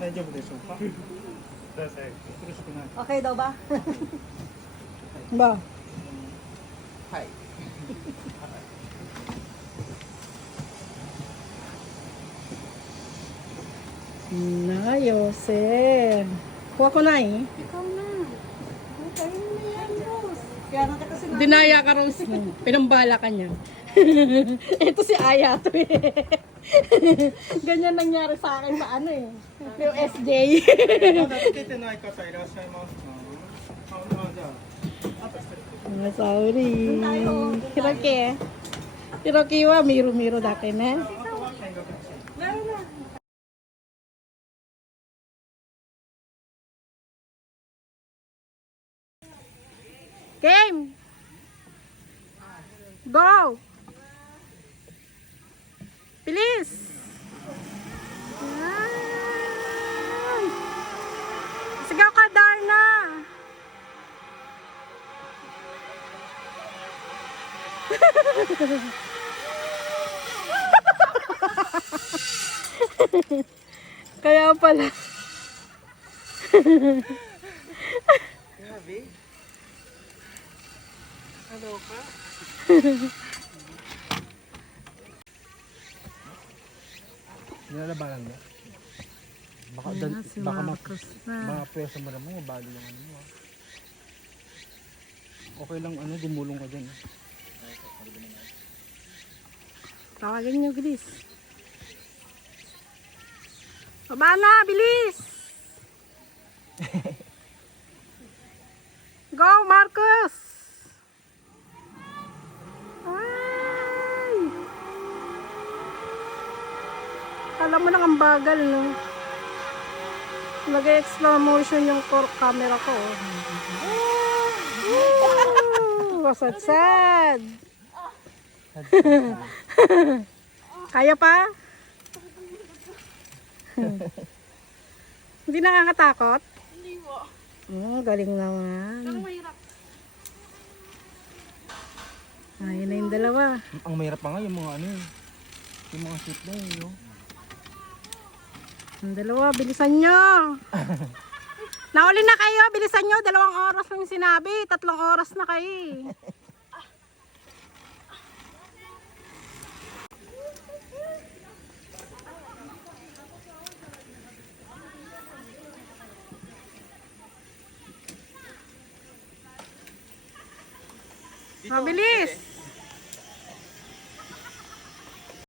大丈夫でしょうか。ください。苦しくない。 Okay daw ba? Ba? はい。Na, Yosef. Kuha ko na eh. Ikaw na. Okay na yan, Rose. Kaya na kasi dinaya ka, Rose. Pinambala ka niya. Ito si Aya to eh. Ganyan nangyari sa akin sa ano eh. Yung SJ. まだつけてない方いらっしゃいますか。あ、じゃあ。あと一人。 Sorry. Hiroki. Hiroki wa miru-miru dake ne. あとは見学中。 Game. Go. Bilis. Yan. Sigaw ka, Darna. Kaya pala. Grabe. Ano ka? Nilalabanan mo? Baka, baka pwesa mo naman, mabali lang ano mo. Okay lang ano, gumulong ka dyan. Tawagin niyo, bilis. Baba na, bilis. Go, Marcus. Ay. Kala mo nang ang bagal, no? Nag-slow motion yung camera ko. Wasad-sad. Kaya pa? Hindi nakakatakot? Hindi mo. Galing naman. Pero mahirap. Ayun na yung dalawa. Ang mahirap pa nga yung mga ano yung mga seat na yun, no? Ang dalawa, bilisan nyo. Nauli na kayo, bilisan nyo. 2 oras lang yung sinabi. 3 oras na kayo. Mabilis.